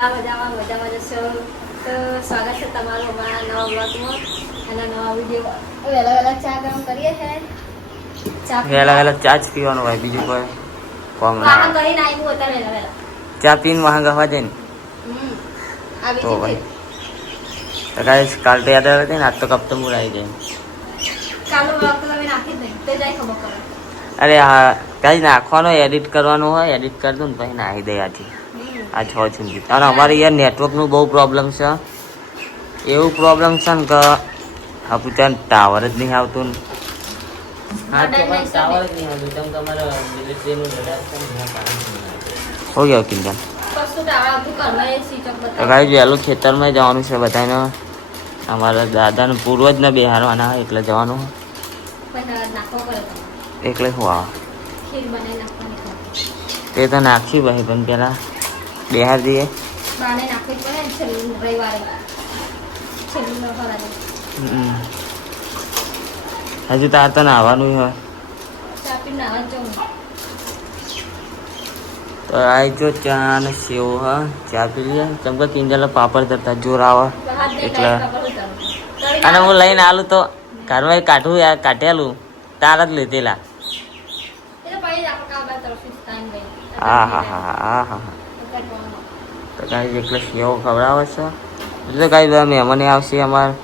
મજામાં જશો તો સ્વાગત છે તમારું અમારા નવા બ્લોગમાં અને નવા વિડીયો વહેલા ચા ગરમ કરીએ છીએ વહેલા ચા જ પીવાનું હોય બીજું કોઈ કોમ ના વાહન કરીને આવ્યું હતા વહેલા ચા પીને વાહન ગવા જાય ને આવી તો ભાઈ જશે તો ગાઈસ કાલ તો યાદ આવે ને આજ તો કપ તો મૂળ આવી જાય કાલનો બ્લોગ તો તમે નાખી જ નહીં તે જાય ખબર કરો અરે હા કાંઈ નાખવાનો એડિટ કરવાનું હોય એડિટ કરી દઉં ને પછી નાખી દે આજે આ 6 સુધી અને અમારે યાર નેટવર્કનું બહુ પ્રોબ્લેમ છે એવું પ્રોબ્લેમ છે ને કે આપણું ત્યાં ટાવર જ નહીં આવતું ને ટાવર જ નહીં આવતું તેમ તમારે મિલિટરીનું હો ગયો કિંજન કશું ટાવર આવતું ઘરમાં એ સ્વિચ ઓફ તો બતાવે ગાઈસ વહેલું ખેતરમાં જવાનું છે બધાને અમારા દાદાને પૂર્વજને બેહારવાના હોય એટલે જવાનું પછી નાખવો પડે તમારે એટલે શું આવે ખીર બનાવી નાખવાની તે તો નાખ્યું ભાઈ પણ પેલા બિહાર જઈએ બાને નાખવી જ પડે ને છેલ્લું રવિવારે છેલ્લું ન ભરાય હજુ તાર તો નાહવાનું હોય ચા પીને નાવા જવું તો આ જો ચા ને સેવ હા ચા પી લઈએ કેમ કે કિંજલ પાપડ તરતા જોર આવે એટલે અને હું લઈને આલું તો ઘરમાં કાઢું કાઢેલું તાર જ લીધેલા હા હા હા હા હા હા તો કાંઈ એટલે સેવ ખવડાવે છે એટલે કાંઈ બધા મહેમાને આવશે અમારે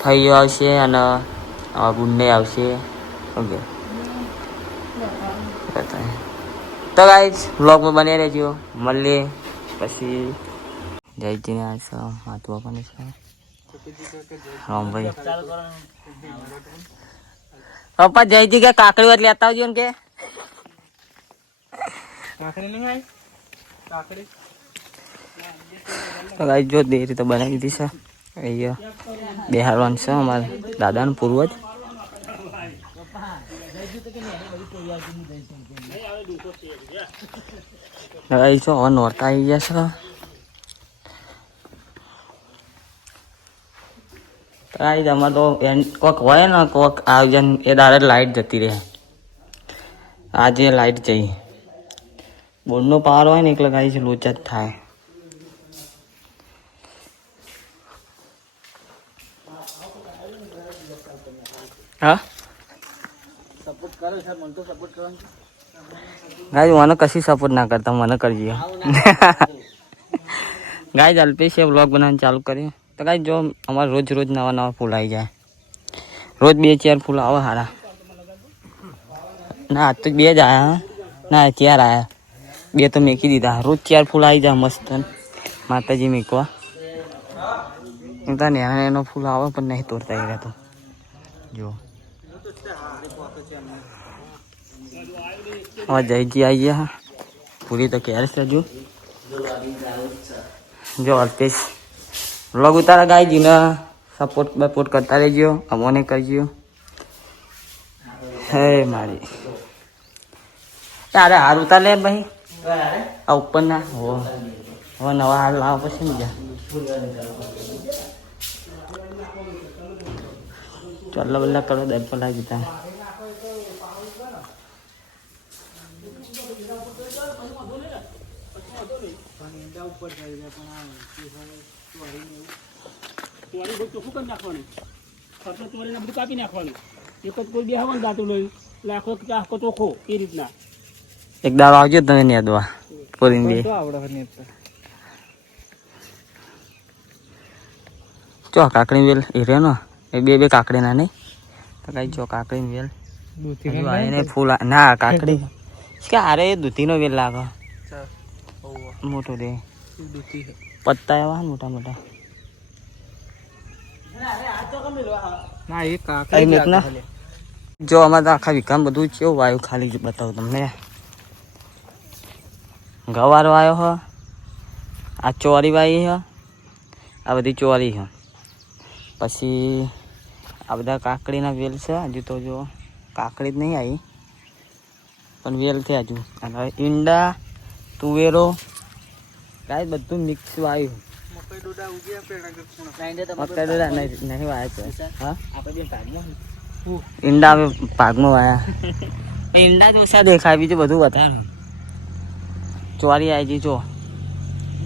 થઈઓ આવશે અને ગુંડે આવશે ઓકે તો ગાઈસ વ્લોગમાં બની રહેજો મળીએ પછી જયજીને આવશે માતું બાપાને છે રામભાઈ પપ્પા જયજી કે કાકડી વાત લેતા આવજો ને કે તો ગાઈસ જો દેરી તો બનાવી દીધી છે અહીંયા બેહારવાનું છે અમારા દાદાનું પૂર્વજ ગાઈસ જો હવે નોરતા આવી ગયા છે ગાઈસ અમારે તો કોક હોય ને કોક આયોજન એ દાડે લાઈટ જતી રહે આજે લાઈટ જઈ બોર્ડનો પાવર હોય ને એટલે ગાઈસ લોચા જ થાય હા ગાય મને કશી સપોર્ટ ના કરતા મને કરજો ગાય અલ્પેશ વ્લોગ બનાવવાનું ચાલુ કર્યું તો ગાય જો અમારે રોજ રોજ નવા નવા ફૂલ આવી જાય રોજ 2-4 ફૂલ આવે સારા ના આજ તો 2 જ આવ્યા ના 4 આવ્યા 2 તો મેકી દીધા રોજ 4 ફૂલ આવી જાય મસ્ત માતાજી મેકવા એનો ફૂલ આવે પણ નહીં તોડતા એ તો જો હવે જયજી આવી ગયા પૂરી તો ક્યારે છે જો અલ્પેશ વ્લોગ ઉતારા ગાયજીને સપોર્ટ કરતા રહેજો અમોને કરજો હે મારી અરે હાર ઉતાર લે ભાઈ આ ઉપર ના હો હવે નવા હાર લાવો પછી બીજા ચાલો બલ્લા કરો દે પલા જીતા કાપી નાખવાનું એક જ કોઈ બેહવાનું દાંતું લઈ એટલે આખો ચોખ્ખો એ રીતના એક દાડો આવજો તને નેદવા પોરીને બે ચો કાકડી વેલ એ રહ્યો ને એ બે કાકડી ના નહીં તો કઈ જો કાકડી વેલ એને ફૂલ ના કાકડી કે અરે દૂધીનો વેલ લાગે મોટો રે પત્તા એવા મોટા મોટા જો અમારે તો આખા વિકામ બધું કેવું વાયુ ખાલી બતાવું તમને ગવારો આવ્યો હ આ ચોરી વાઈ હ આ બધી ચોરી હ પછી આ બધા કાકડીના વેલ છે હજુ તો જો કાકડી જ નહીં આવી પણ વેલ છે હજુ અને ઈંડા તુવેરો કાંઈ બધું મિક્સ વાયું મકાઈ ડોડા નહીં વાયા હા ઈંડા પાકમાં વાયા ઈંડા જ ઓછા દેખાય બીજું બધું વધારે ચોરી આવી ગઈ જો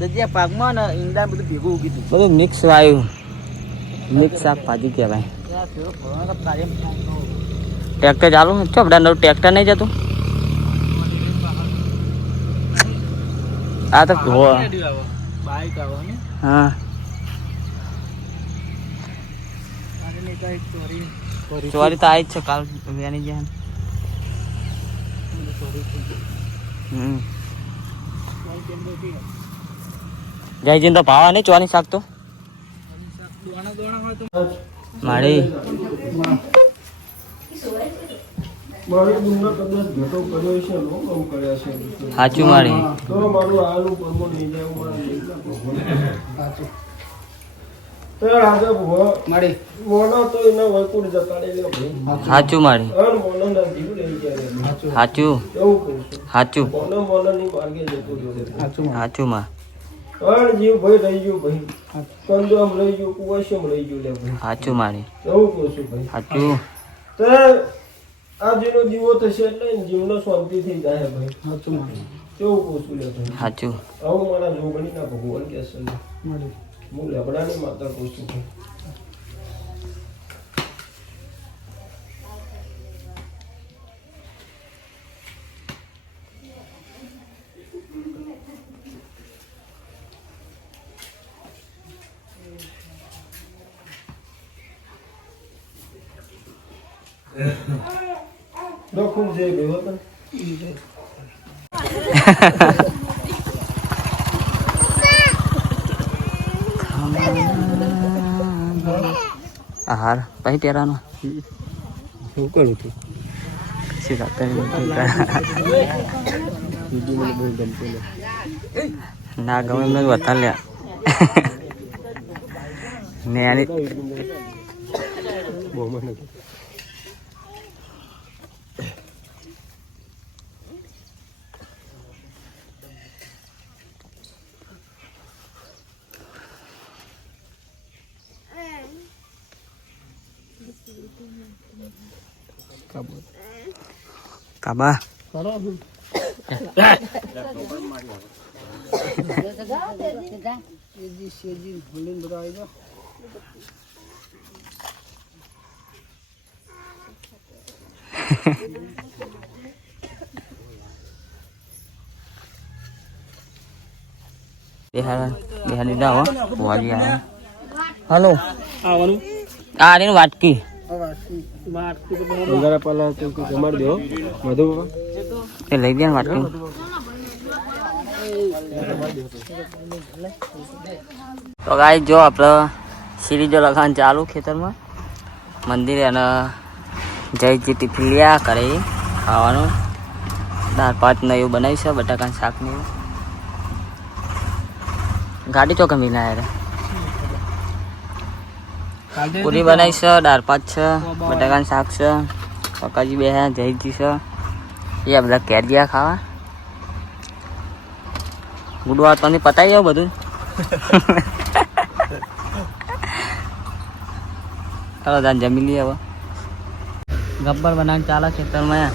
દજિયા પાકમાં ને ઈંડા બધું ભેગું ઉગી હતું. બધું મિક્સ વાયું, મિક્સ શાકભાજી કહેવાય. ટ્રેક્ટર ચાલુ છો બધા નવું ટ્રેક્ટર નહીં જતું. આ તો બાઈક આવો ને હા ચોરી તો આવી જ છે કાલ વેની જાય. જયજીન તો ભાવા નહીં ચોરી શાક તો મારી સાચું મારી સાચું મારી સાચું સાચું સાચું માં જીવ ભાઈ રહી ગયું ભાઈ કંદો આમ રહી ગયું કુવાશી રહી ગયું લે ભાઈ સાચું મારી એવું કહું છું ભાઈ સાચું. તો આ જેનો દીવો થશે એટલે જીવનો શાંતિ થઈ જાય ભાઈ કેવું કહું છું લે ભાઈ સાચું આવું મારા જોગણી ના ભગવાન કે છે હું લેબડાની માતા કહું છું ભાઈ. ખૂબ જઈ ગયો હતો આહાર પછી પહેરવાનો શું કરું છું પછી રાતે ના ગમે એમને વધારે લ્યા ને આની કાબા બેહાર દીધા હો વાલી આયા. હલો આવવાનું આ રીનું વાટકી પહેલા જમાડી દો મધુ એ લઈ ગયા વાટકી. તો ગાઈ જો આપણે સિરીજો લખાણ ચાલુ ખેતરમાં મંદિરે અને જયજી ટિફિન લ્યા કરે ખાવાનું દાળ ભાત ને એવું બનાવ્યું છે બટાકાનું શાક ને એવું. ગાડી તો ગમી ના યાર પૂરી બનાવી છે દાળ ભાત છે બટાકાનું શાક છે પકાજી બે જયજી છે એ બધા કેરિયા ખાવા ગુડવા તો પતાવી જાવ બધું. ચાલો તાન જમી લઈએ હવે. ગબ્બર બનાવીને ચાલે ખેતરમાં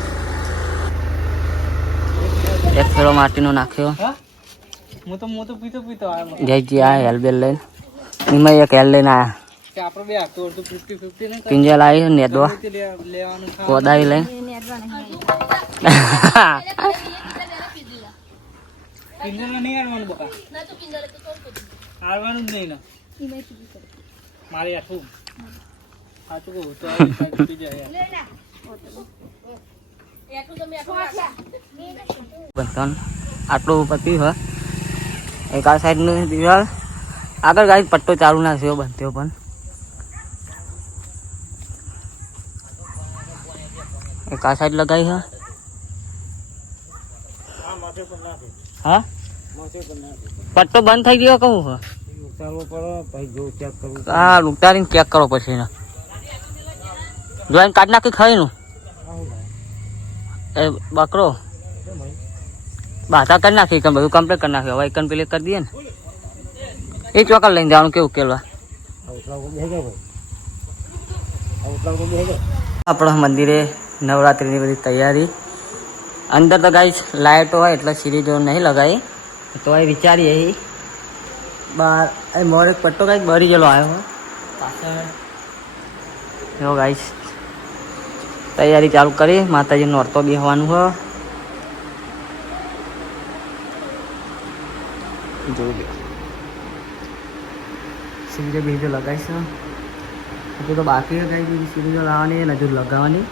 એક ફેરો માટીનો નાખ્યો જયજી આ હેલબેલ લઈને એમાં એક હેલ લઈને આવ્યા પિંજલ આવી નેદવા કોદાળી લઈને આટલું પત્યું હોય એક આ સાઈડનું દિવાલ આગળ ગાડી પટ્ટો ચાલુ ના થયો બનતો પણ એક આ સાઈડ લગાવી છે. હા પટ્ટો બંધ થઈ ગયો કહું હા ઉતારીને ચેક કરો પછી એને જોઈને કાઢ નાખી ખાઈ નું એ બકરો બાધા કરી નાખી બધું કમ્પ્લીટ કરી નાખ્યું હવે એકન પેલી કરી દઈએ ને એ ચોકર લઈને જવાનું કેવું કેળવા આપણા મંદિરે નવરાત્રિની બધી તૈયારી અંદર તો ગાઈસ લાઇટો હોય એટલે સિરીજો નહીં લગાવી તો એ વિચારીએ બાર એ મોર એક પટ્ટો કાંઈક બરી ગયેલો આવ્યો હોય પાછળ એવો ગાઈસ તૈયારી ચાલુ કરી માતાજી નોરતો બેહવાનું હોય જોઈ લો સીરીઝો બીજો લગાવીશ હજુ તો બાકી કઈ બીજી સીરીઝો લાવવાની અને હજુ લગાવવાની